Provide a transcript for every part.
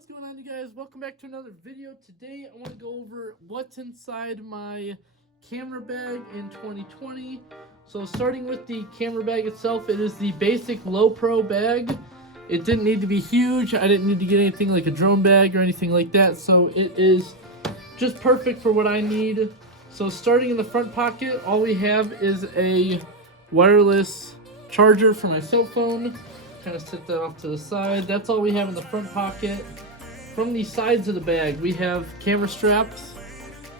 What's going on, you guys? Welcome back to another video. Today I want to go over what's inside my camera bag in 2020. So starting with the camera bag itself, it is the basic low pro bag. It didn't need to be huge. I didn't need to get anything like a drone bag or anything like that, so it is just perfect for what I need. So starting in the front pocket, all we have is a wireless charger for my cell phone. Kind of set that off to the side. That's all we have in the front pocket. From the sides of the bag, we have camera straps.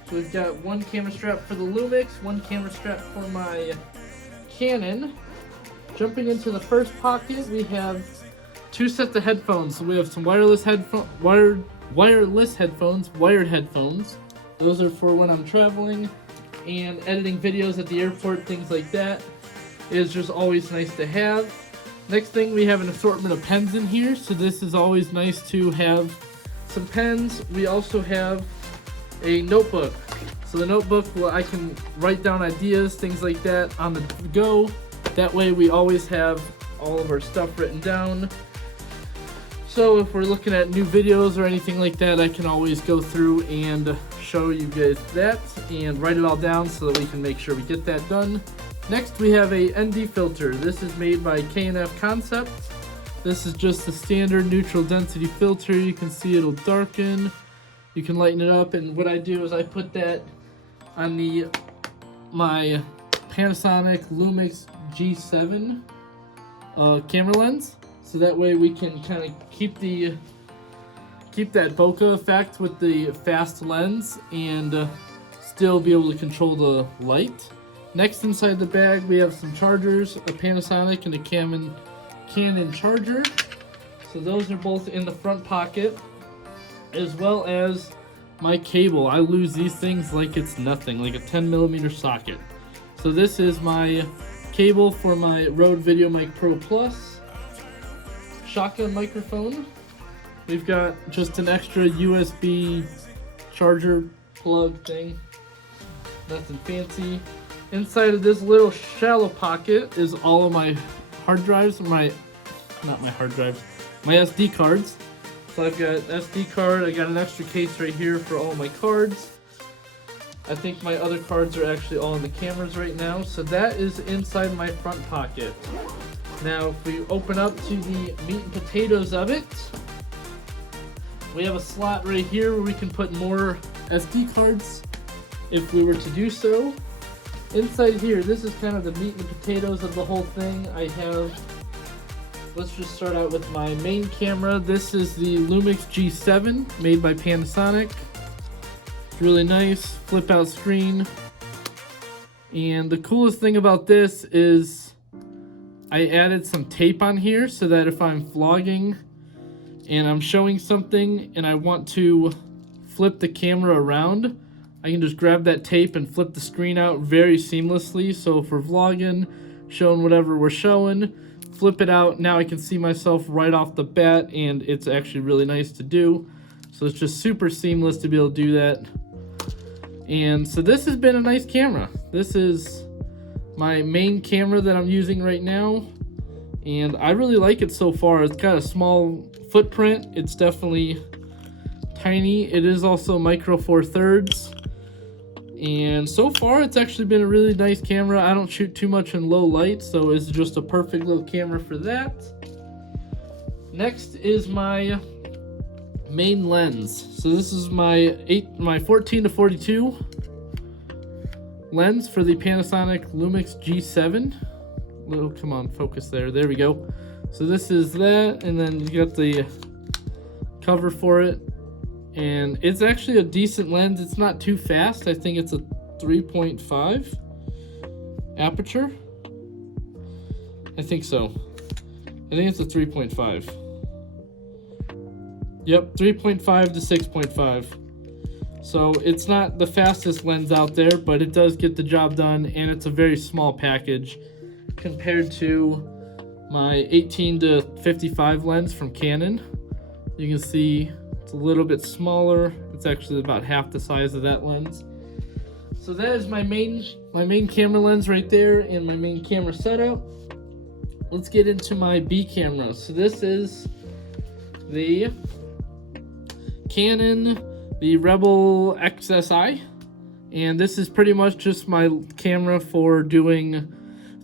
So we've got one camera strap for the Lumix, one camera strap for my Canon. Jumping into the first pocket, we have two sets of headphones. So we have some wireless headphones, wired headphones. Those are for when I'm traveling and editing videos at the airport, things like that. It is just always nice to have. Next thing, we have an assortment of pens in here, so this is always nice to have some pens. We also have a notebook. So the notebook, well, I can write down ideas, things like that on the go. That way we always have all of our stuff written down. So if we're looking at new videos or anything like that, I can always go through and show you guys that and write it all down so that we can make sure we get that done. Next, we have a ND filter. This is made by K&F Concept. This is just the standard neutral density filter. You can see it'll darken. You can lighten it up, and what I do is I put that on my Panasonic Lumix G7 camera lens. So that way we can kind of keep that bokeh effect with the fast lens and still be able to control the light. Next, inside the bag, we have some chargers, a Panasonic and a Canon charger. So those are both in the front pocket, as well as my cable. I lose these things like it's nothing, like a 10mm socket. So this is my cable for my Rode VideoMic Pro Plus. Shotgun microphone. We've got just an extra USB charger plug thing. Nothing fancy. Inside of this little shallow pocket is all of my hard drives, my SD cards. So I've got SD card, I got an extra case right here for all my cards. I think my other cards are actually all in the cameras right now. So that is inside my front pocket. Now if we open up to the meat and potatoes of it, we have a slot right here where we can put more SD cards if we were to do so. Inside here, this is kind of the meat and potatoes of the whole thing. I have, let's just start out with my main camera. This is the Lumix G7 made by Panasonic. It's really nice, flip out screen. And the coolest thing about this is I added some tape on here so that if I'm vlogging and I'm showing something and I want to flip the camera around, I can just grab that tape and flip the screen out very seamlessly. So if we're vlogging, showing whatever we're showing, flip it out. Now I can see myself right off the bat, and it's actually really nice to do. So it's just super seamless to be able to do that. And so this has been a nice camera. This is my main camera that I'm using right now, and I really like it so far. It's got a small footprint. It's definitely tiny. It is also micro four thirds. And so far, it's actually been a really nice camera. I don't shoot too much in low light, so it's just a perfect little camera for that. Next is my main lens. So this is my 14-42 lens for the Panasonic Lumix G7. Oh, come on, focus there. There we go. So this is that, and then you got the cover for it. And it's actually a decent lens. It's not too fast. I think it's a 3.5 aperture. I think so. I think it's a 3.5. Yep, 3.5 to 6.5. So it's not the fastest lens out there, but it does get the job done, and it's a very small package compared to my 18-55 lens from Canon. You can see it's a little bit smaller. It's actually about half the size of that lens. So that is my main camera lens right there and my main camera setup. Let's get into my B camera. So this is the Canon, the Rebel XSI, and this is pretty much just my camera for doing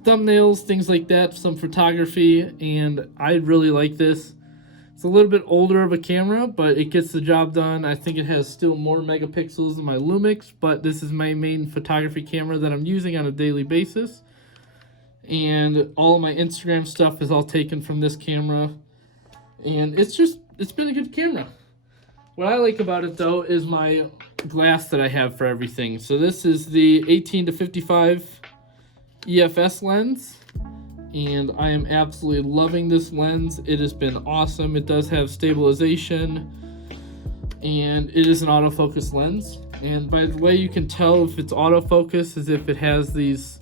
thumbnails, things like that, some photography, and I really like this. It's a little bit older of a camera, but it gets the job done. I think it has still more megapixels than my Lumix, but this is my main photography camera that I'm using on a daily basis. And all my Instagram stuff is all taken from this camera. And it's been a good camera. What I like about it though is my glass that I have for everything. So this is the 18-55 EFS lens. And I am absolutely loving this lens. It has been awesome. It does have stabilization, and it is an autofocus lens. And by the way you can tell if it's autofocus is if it has these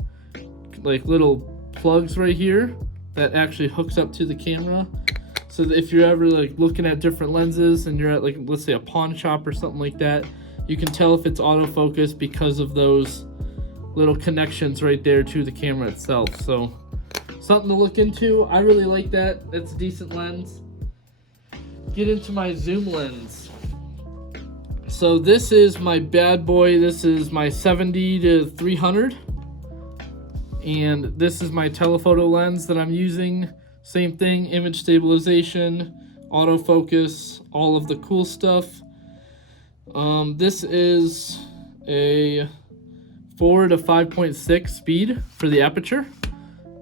like little plugs right here that actually hooks up to the camera. So that if you're ever like looking at different lenses and you're at like, let's say a pawn shop or something like that, you can tell if it's autofocus because of those little connections right there to the camera itself. So something to look into. I really like that. That's a decent lens. Get into my zoom lens. So this is my bad boy. This is my 70-300. And this is my telephoto lens that I'm using. Same thing, image stabilization, autofocus, all of the cool stuff. This is a 4 to 5.6 speed for the aperture.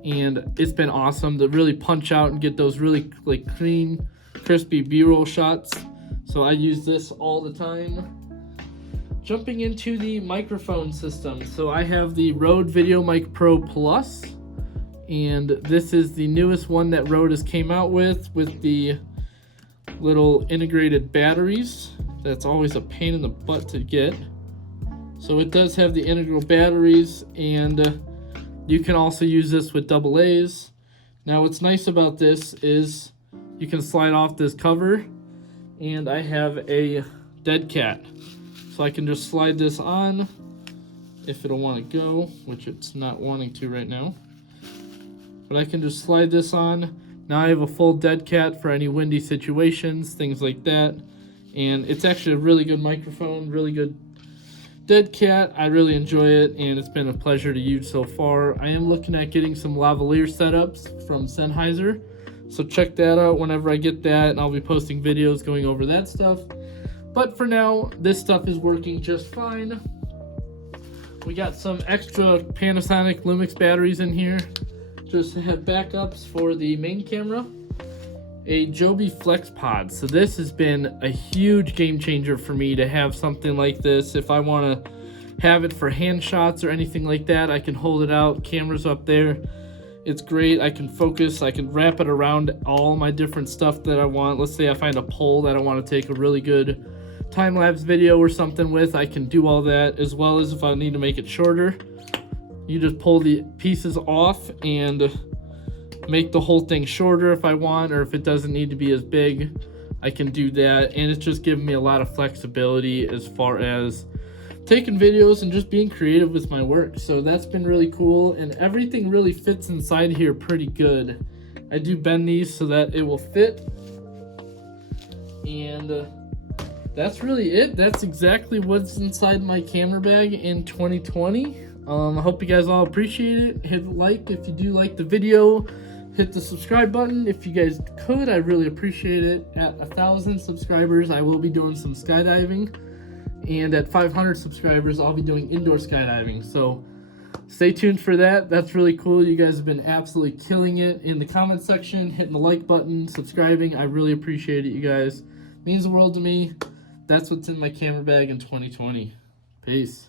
And it's been awesome to really punch out and get those really like clean, crispy B-roll shots. So I use this all the time. Jumping into the microphone system. So I have the Rode VideoMic Pro Plus, and this is the newest one that Rode has came out with the little integrated batteries. That's always a pain in the butt to get. So it does have the integral batteries, and you can also use this with AA's. Now what's nice about this is you can slide off this cover, and I have a dead cat. So I can just slide this on if it'll want to go, which it's not wanting to right now. But I can just slide this on. Now I have a full dead cat for any windy situations, things like that. And it's actually a really good microphone, really good dead cat. I really enjoy it, and it's been a pleasure to use so far. I am looking at getting some lavalier setups from Sennheiser, so check that out whenever I get that, and I'll be posting videos going over that stuff. But for now, this stuff is working just fine. We got some extra Panasonic Lumix batteries in here just to have backups for the main camera. A Joby Flex Pod. So this has been a huge game changer for me to have something like this. If I want to have it for hand shots or anything like that, I can hold it out, cameras up there. It's great. I can focus, I can wrap it around all my different stuff that I want. Let's say I find a pole that I want to take a really good time-lapse video or something with, I can do all that, as well as if I need to make it shorter, you just pull the pieces off and make the whole thing shorter if I want, or if it doesn't need to be as big, I can do that. And it's just given me a lot of flexibility as far as taking videos and just being creative with my work. So that's been really cool, and everything really fits inside here pretty good. I do bend these so that it will fit, and that's really it. That's exactly what's inside my camera bag in 2020. I hope you guys all appreciate it. Hit like if you do like the video. Hit the subscribe button if you guys could. I really appreciate it. At 1,000 subscribers, I will be doing some skydiving. And at 500 subscribers, I'll be doing indoor skydiving. So stay tuned for that. That's really cool. You guys have been absolutely killing it in the comment section, hitting the like button, subscribing. I really appreciate it, you guys. It means the world to me. That's what's in my camera bag in 2020. Peace.